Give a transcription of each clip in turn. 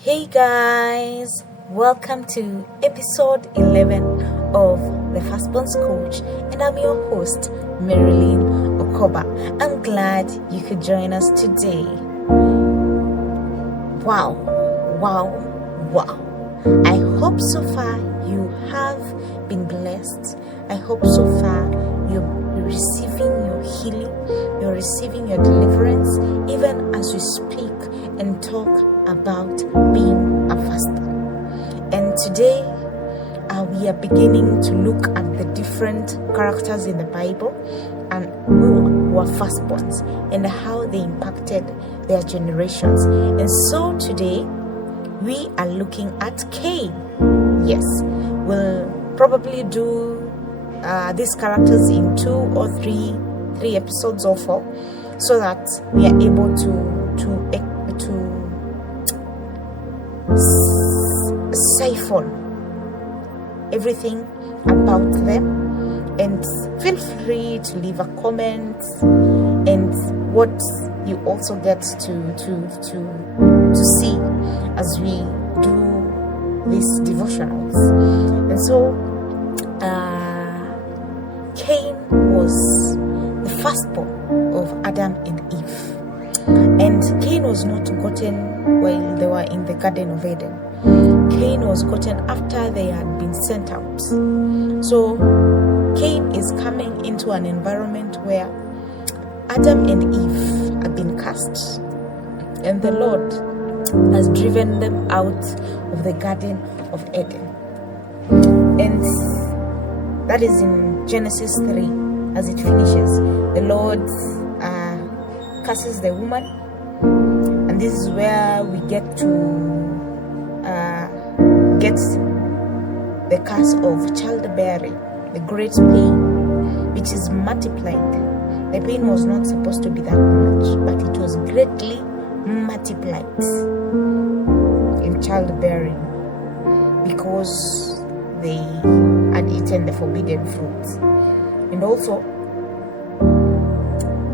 Hey guys, welcome to episode 11 of the Husband's Coach, and I'm your host, Marilyn Okoba. I'm glad you could join us today. Wow. I hope so far you have been blessed. I hope so far you're receiving your healing, you're receiving your deliverance, even as we speak and talk about being a faster. And today we are beginning to look at the different characters in the Bible and who were firstborns and how they impacted their generations. And so today we are looking at Cain. Yes, we'll probably do these characters in 2 or 3 episodes or 4, so that we are able to siphon everything about them. And feel free to leave a comment and what you also get to see as we do these devotionals. And so Cain was the firstborn of Adam and Eve. And Cain was not gotten while they were in the Garden of Eden. Cain was gotten after they had been sent out. So Cain is coming into an environment where Adam and Eve have been cast, and the Lord has driven them out of the Garden of Eden. And that is in Genesis 3. As it finishes, the Lord curses the woman, and this is where we get to get the curse of childbearing, the great pain, which is multiplied. The pain was not supposed to be that much, but it was greatly multiplied in childbearing because they had eaten the forbidden fruit. And also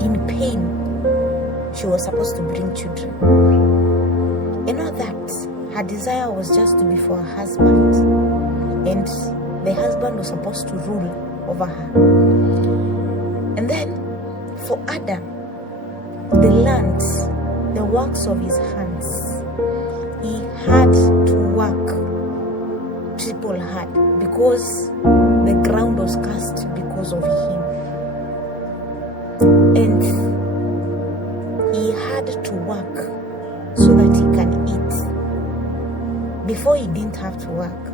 in pain, she was supposed to bring children. And not that her desire was just to be for her husband, and the husband was supposed to rule over her. And then for Adam, the land, the works of his hands, he had to work triple hard because the ground was cursed because of him. And he had to work so that he can eat. Before, he didn't have to work,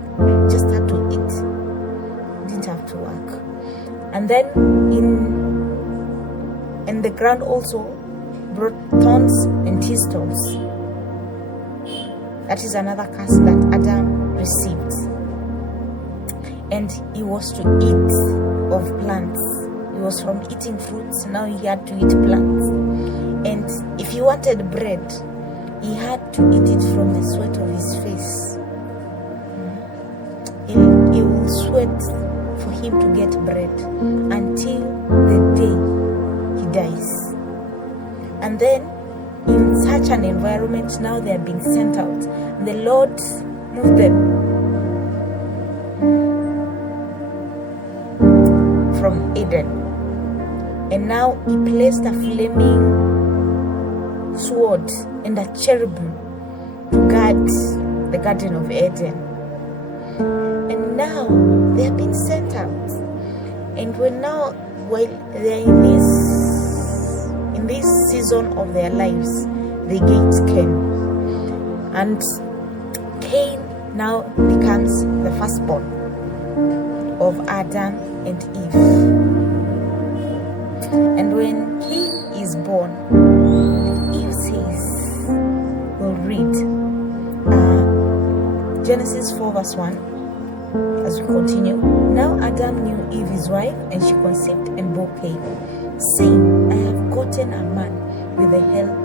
just had to eat. Didn't have to work. And then and the ground also brought thorns and thistles. That is another curse that Adam received. And he was to eat of plants. He was from eating fruits, now he had to eat plants. And if he wanted bread, he had to eat it from the sweat of his face. He will sweat for him to get bread until the day he dies. And then in such an environment, now they are being sent out. The Lord moved them from Eden, and now he placed a flaming sword and a cherubim to guard the Garden of Eden. And now they have been sent out, and while they're in this season of their lives, they get Cain, and Cain now becomes the firstborn of Adam and Eve. And when he is born, Eve says, we'll read Genesis 4 verse 1 as we continue. Now Adam knew Eve his wife, and she conceived and bore Cain, saying, I have gotten a man with the help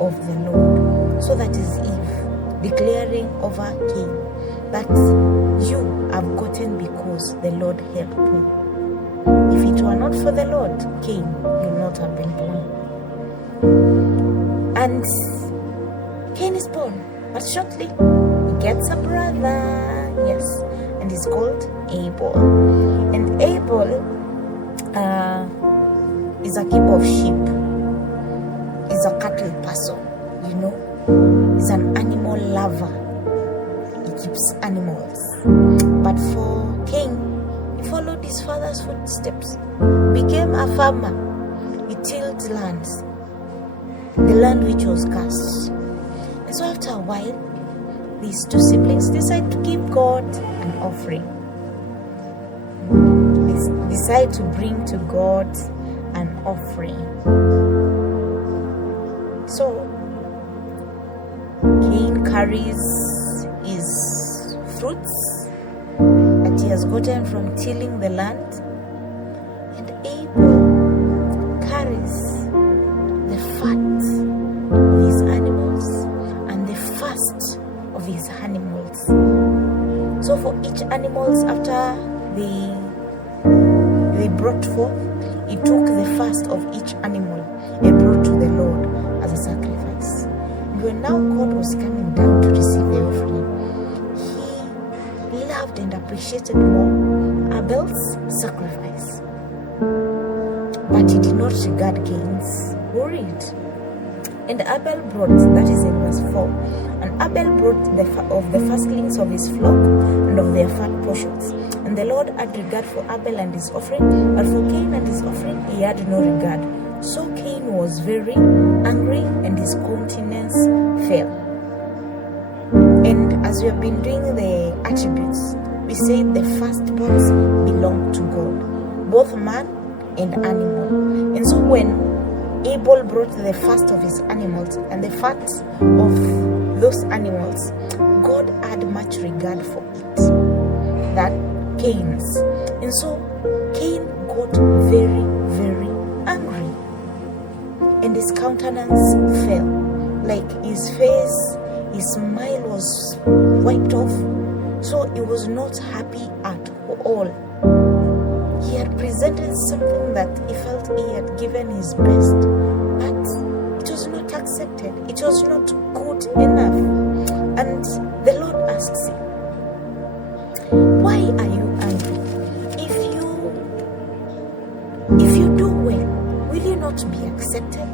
of the Lord. So that is Eve declaring over Cain that you have gotten because the Lord helped me. If it were not for the Lord, Cain would not have been born. And Cain is born, but shortly he gets a brother, yes, and he's called Abel. And Abel is a keeper of sheep, is a cattle person, he's an animal lover. He keeps animals. But for Cain, he followed his father's footsteps, became a farmer. He tilled lands, the land which was cursed. And so after a while, these two siblings decide to give God an offering. They decide to bring to God an offering. So Cain carries his fruits that he has gotten from tilling the land, and Abel carries the fat of his animals and the first of his animals. So for each animals, after they brought forth, he took the first of each animal and brought to the Lord as a sacrifice. And when now God was coming down to receive the offering, he loved and appreciated more Abel's sacrifice. But he did not regard Cain's. Worried. And Abel brought, that is in verse 4, and Abel brought of the firstlings of his flock and of their fat portions. And the Lord had regard for Abel and his offering, but for Cain and his offering he had no regard. So Cain was very angry, and his countenance fell. And as we have been doing the attributes, we say the firstborns belong to God, both man and animal. And so when Abel brought the first of his animals and the fat of those animals, God had much regard for it, that Cain's. And so Cain got very, very angry, and his countenance fell. Like his face, his smile was wiped off, so he was not happy at all. He had presented something that he felt he had given his best, but it was not accepted. It was not good enough. And the Lord asks him, why are you angry? If you do well, will you not be accepted?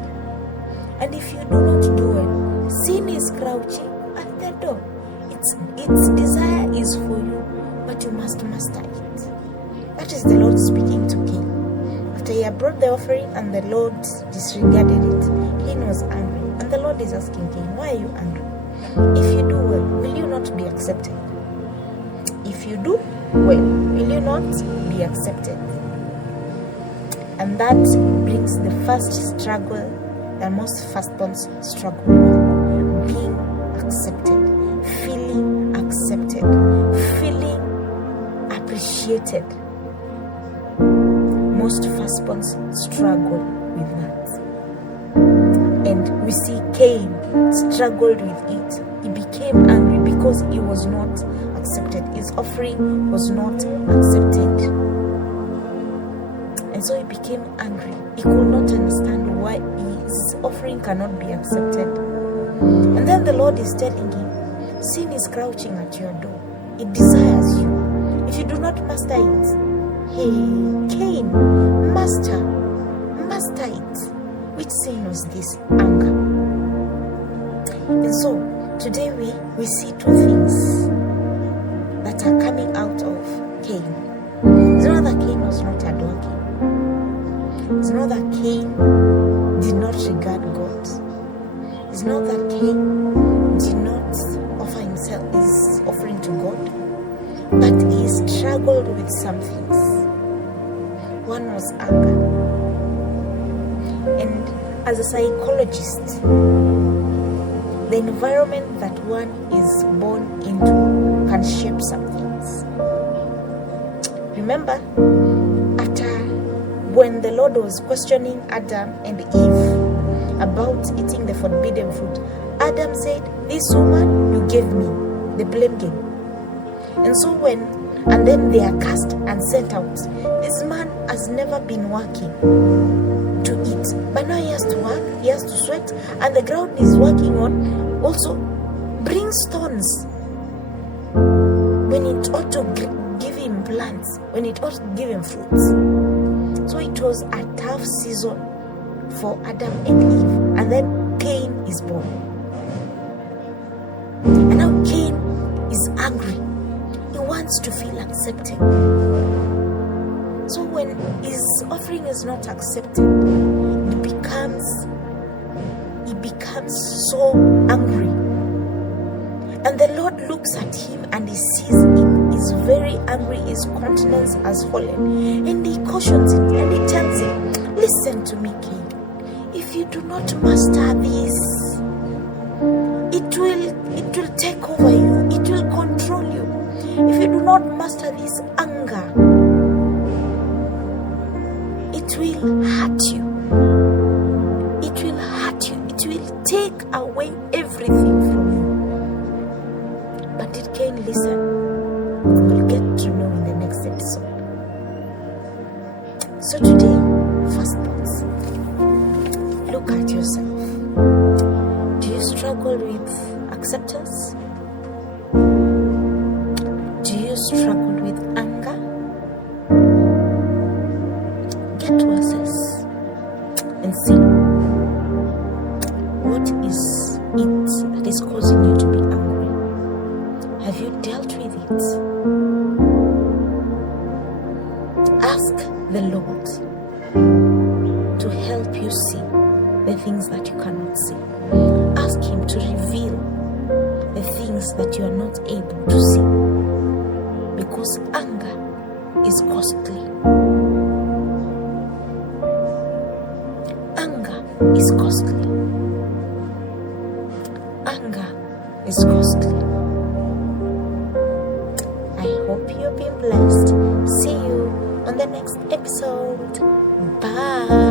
And if you do not do well, sin is crouching at the door. Its desire is for you, but you must master it. That is the Lord speaking to Cain. After he had brought the offering and the Lord disregarded it, Cain was angry. And the Lord is asking Cain, why are you angry? If you do well, will you not be accepted? If you do well, will you not be accepted? And that brings the first struggle that most firstborns struggle with: being accepted, feeling accepted, feeling appreciated. Most firstborns struggle with that. And we see Cain struggled with it. He became angry because he was not accepted. His offering was not accepted. And so he became angry. He could not understand why his offering cannot be accepted. And then the Lord is telling him, sin is crouching at your door. It desires you. If you do not master it, hey, Cain, master it. Which sin was this? Anger. And so, today we see two things that are coming out of Cain. It's not that Cain was not hardworking. It's not that Cain did not regard God. It's not that Cain did not offer himself his offering to God, but he struggled with some things. One was anger. And as a psychologist, the environment that one is born into can shape some things. Remember, when the Lord was questioning Adam and Eve about eating the forbidden fruit, Adam said, "This woman you gave me," the blame game. And so and then they are cast and sent out. This man has never been working to eat, but now he has to work, he has to sweat, and the ground he's working on also brings thorns when it ought to give him plants, when it ought to give him fruits. So it was a tough season for Adam and Eve. And then Cain is born. And now Cain is angry. He wants to feel accepted. So when his offering is not accepted, he becomes so angry. And the Lord looks at him and he sees him is very angry. His countenance has fallen. And he cautions him and he tells him, listen to me, Cain. If you do not master this, it will take over you. It will control you. If you do not master this anger, it will hurt you. It will hurt you. It will take away everything from you. But did Cain listen? We'll get to know in the next episode. So today, first thoughts. Look at yourself. Do you struggle with acceptance? Do you struggle with anger? Get to assess and see what is it that is causing you to be angry. Have you dealt with it? Ask the Lord to help you see the things that you cannot see. Ask Him to reveal the things that you are not able to see. Because anger is costly. Anger is costly. Anger is costly. I hope you've been blessed. See you on the next episode. Bye.